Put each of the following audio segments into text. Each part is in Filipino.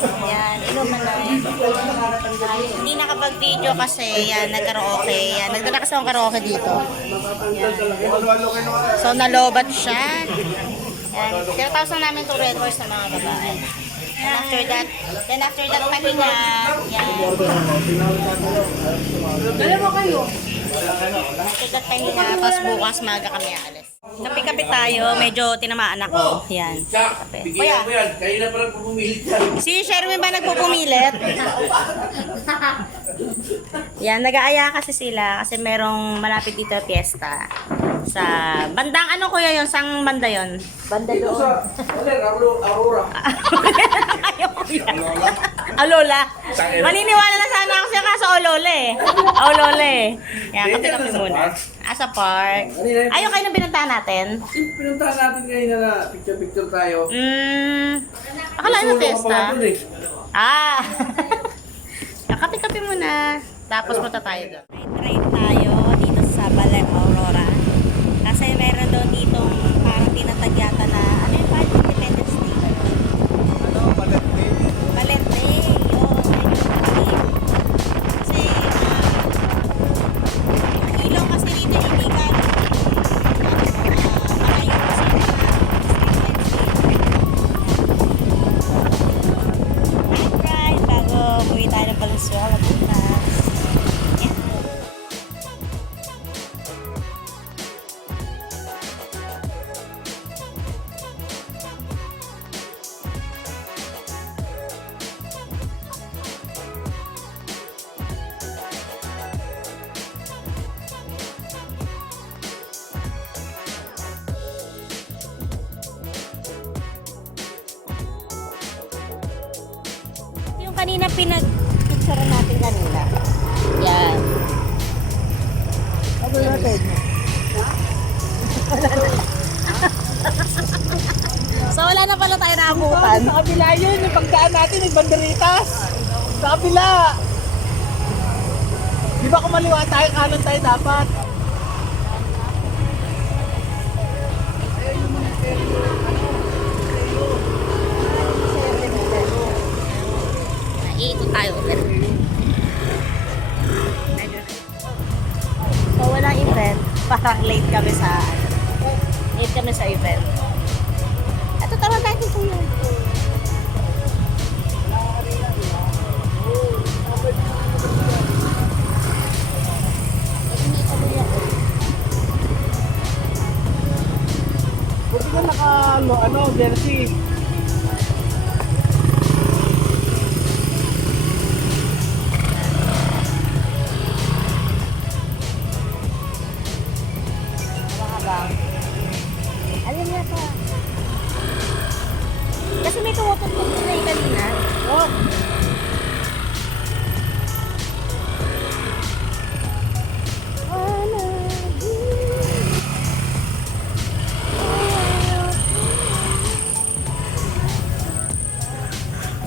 Yan, inuman na yan. Hindi nakapag-video kasi yan, nag-karaoke. Yan, nagdala kasi akong karaoke dito. Yan. So, nalobat siya. Yan, tinatawag namin itong Red Horse ng mga babae. And after that, pahinga. Yan. Dala mo kayo. After that, pahinga. Tapos bukas, maaga kami alis. Kape-kape tayo. Medyo tinamaan ako. Yan. Kape. Kuya, Kayo na parang pupumilit yan. si Sherwin ba nagpupumilit? Yan, nag-aaya kasi sila kasi merong malapit dito piyesta. Sa bandang ano kuya yon, sang banda yon? Banda doon. Aurora. Ayaw kuya. Alola. Maniniwala na sana ako siya kaso Olola eh. Olola eh. Yan, kape-kape muna. Sa park. Ayaw kayo na binantahan natin? Pinuntahan natin ngayon na picture-picture tayo. Akala na piyesta. Eh. Ah. Kape-kape muna. Tapos punta tayo doon. Ride tayo dito sa Baler Aurora. Kasi meron doon ditong parang tinatagyata na ano yung parang Independence Day. Ano, Palente? Balete. Oo, medyo maraming. Kasi yung ilaw kasi rito hindi ka malayo kasi na street ride bago umuwi tayo ng Valenzuela. Yung kanina pinag-picture natin kanina. Yan. Ano natin? So wala na pala tayo naabutan. Sa kabila yun, yung pagdaan natin, yung banderitas. Sa kabila. Di ba kumaliwa tayo, kanan tayo dapat? Iikot tayo ulit. So walang event. Parang late kami sa event. Ito tawag natin sa yun. Buti ka naka, jersey. Alam niya pa. Kasi may tumututok na yung kanina. Oh.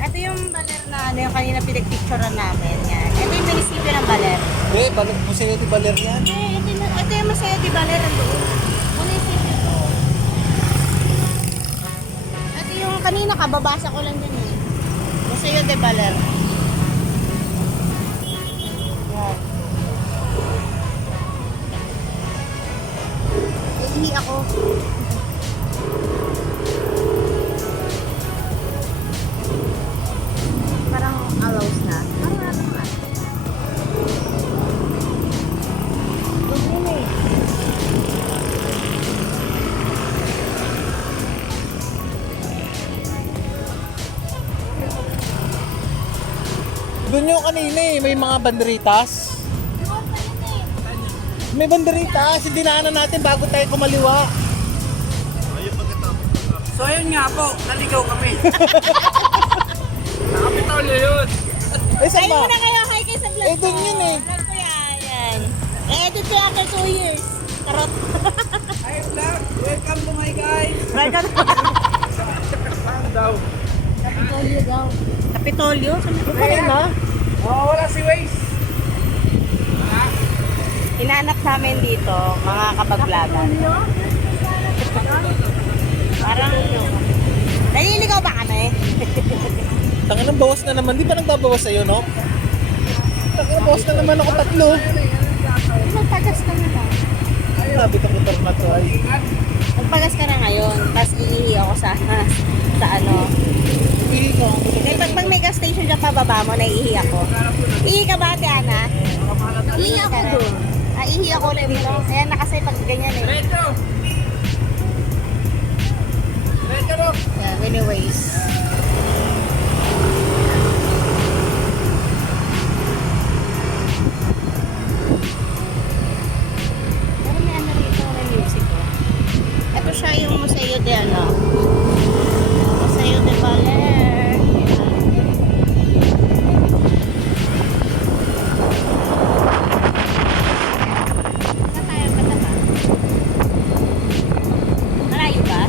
Ito yung baler na ano yung kanina pinag-picturean namin. Yan. Ito yung munisipyo ng baler. Balik mo sila di baler yan. Ito yung masaya di baler ang doon. Munisipyo to. Ito yung kanina kababasa ko lang din eh. Masaya di baler. Yan. Iihi ako. Parang allows na. Parang ano nga. Dumi eh. Doon yung kanina eh, may mga banderitas. May banderitas, hindi dinaanan natin bago tayo kumaliwa. So ayun nga po, naligaw kami. Nakapitolyo yun. Eh, saan Ayun ba? muna kayo, hi kayo sa vlog Eh, dun yun eh. Vlog ko yan. I-edit ko after 2 years. Karot. Hi vlog, welcome to my guys. Welcome. Saan daw? Kapitolyo daw. Kapitolyo? Saan mo Ano na? Oh, wala si Waze. Hinanap namin dito, mga kabaglagan. Parang, naliligaw ba kami? Tangin ng bawas na naman. Di ba nagbabawas sa'yo, no? Tangin ng bawas na naman ako 3. Magpagas ka na lang. Sabi ka motor na to ay. Magpagas ka na ngayon, tapos iihi ako sa ano. Ihi ko. Kasi pag may gas station dyan pababa mo, naiihi ako. Ihi ka ba, Ate Ana? Ihi ako doon. Ihi ako ulit dito. Ayan na kasi pag ganyan eh. Retro! Retro! Yeah, anyways. Pero may ano rito, may music ko. Ito siya yung Museo de ano. Museo de Baler. Saan tayo? Basta ba? Malayo ba?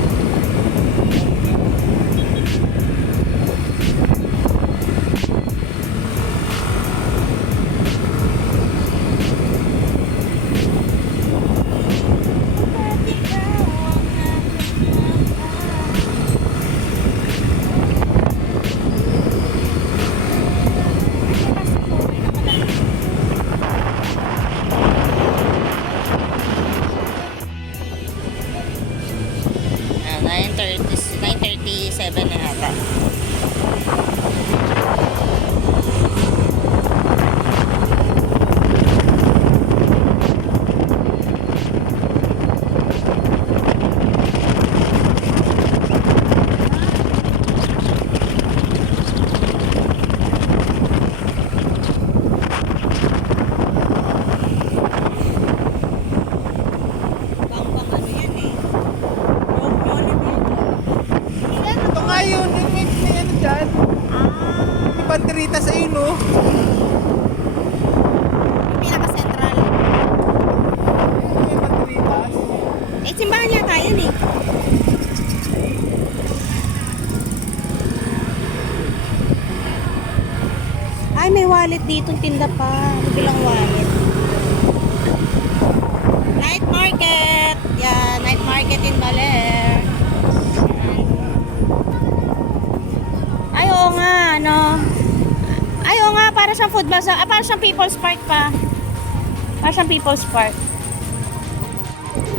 Ah, 9:37 na yata. Bang ano yan eh. Ito nga yun. Yung may ano dyan. May banderita sa iyo, no? Pinaka-central. May banderita. Eh, simbahan yata yun eh. Ay, may wallet dito, tinda pa. Bilang wallet. Night market. Yeah, night market in Baler. Yan. Ay, oo nga, ano. Ay, oo nga, para siyang food bazaar. Ah, para siyang People's Park pa. Para siyang People's Park.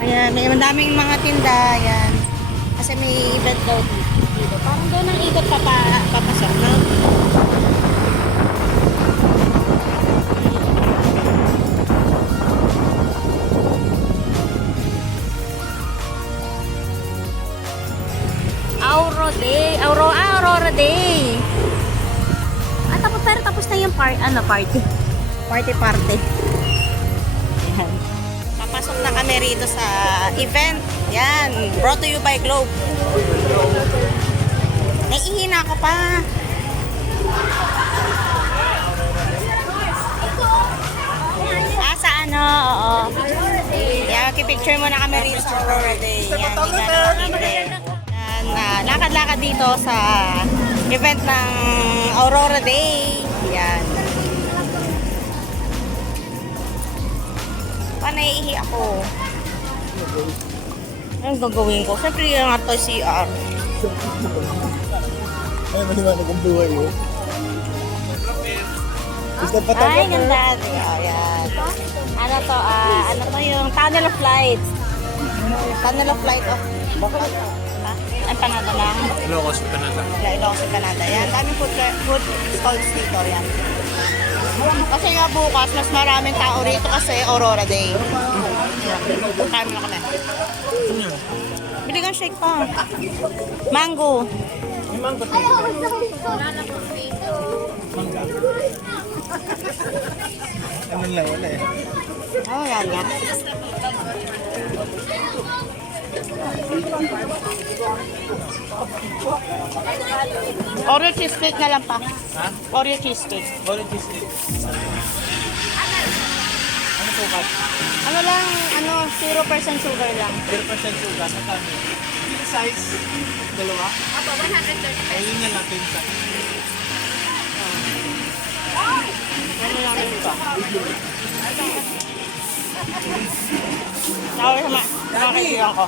Ayan, may madaming mga tinda, yan. Kasi may event daw dito. Parang doon ang ikot papasok, no? Aurora Day. Ah, tapos na yung party. Party. Ayan. Papasok na kami rito sa event. Yan, brought to you by Globe. Naiihina ako pa. Sa ano, oo. Yan, picture muna kami rito sa Aurora Day. Yan, hindi ka nakakita. Yan, lakad-lakad dito sa event ng Aurora Day. Yan. Panaiihi ako. Anong gagawin ko? Siyempre yung nga to CR. Ay, maliwanag ang buhay yun. Gusto pa tayo. Ay, ganda. Ayan. Ano to? Ano to yung Tunnel of Light. Tunnel of Light of... Ang Panada lang. Ilocos Panata. Ilocos Panada. Yan, daming food stalls dito. Yan. Kasi nga bukas, mas maraming tao rito kasi Aurora Day. Kaya mo na kami. Bili kang shake pa. Mango. Ano lang, wala eh. Oh, yan nga. Oreo cheesecake na lang pa. Ha? Oreo cheesecake. Orange cheesecake. Ano sukat? Ano lang, 0% sugar lang. 0% sugar. Magkano? King size. Dalawa? Apo, 130. Ayun na lang, king size. Ano lang ito? Tawag sama kaibigan ko.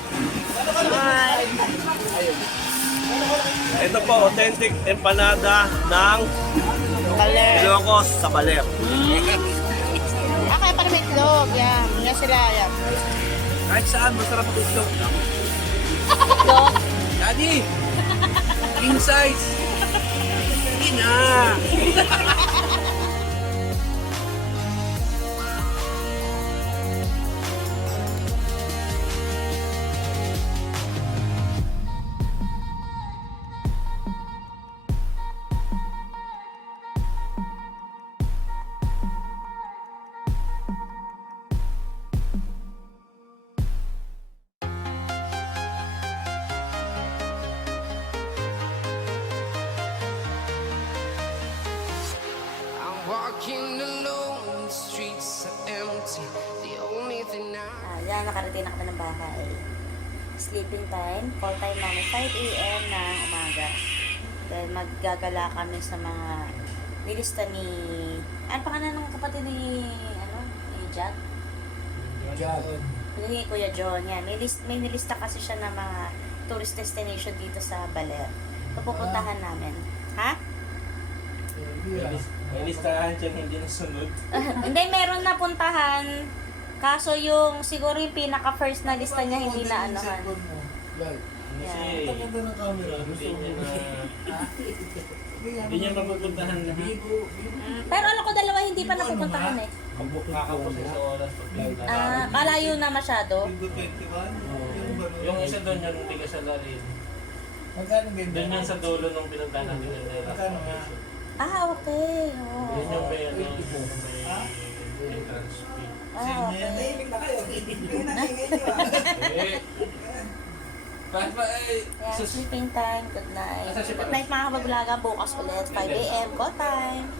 Ito po, authentic empanada ng Baler. Ilocos sa Baler. Ah, kaya pala may itlog. Yan. Yan sila. Yan. Kahit saan, masarap ang itlog. Itlog. Daddy! King size! Hindi na! I'm walking alone, the streets are empty. The only thing I Yan, nakarating na kami ng bahay. Sleeping time. Call time namin 5 a.m. ng umaga. Then maggagala kami sa mga nilista ni... Ano pangalan ng kapatid ni... Ni Jack? Ni Kuya John. Yan. May nilista kasi siya ng mga tourist destination dito sa Baler. Pupuntahan namin. Ha? May listahan dyan hindi nasunod. Hindi, meron na puntahan. Kaso yung, siguro yung pinaka-first na lista niya, hindi na anohan. Kasi hindi niya mapupuntahan lahat. Pero alam ko dalawa hindi pa napupuntahan eh. Kakapos sa oras. Malayo na masyado. Yung isa doon yung tiga sa Larin. Doon yan sa dulo nung pinuntahan natin yung Nera. Ah, okay. Oo. Yun yung may entrance fee. Ah, okay. Yeah, sleeping time. Good night. Good night mga kabaglaga. Bukas ulit. 5 a.m. Go time.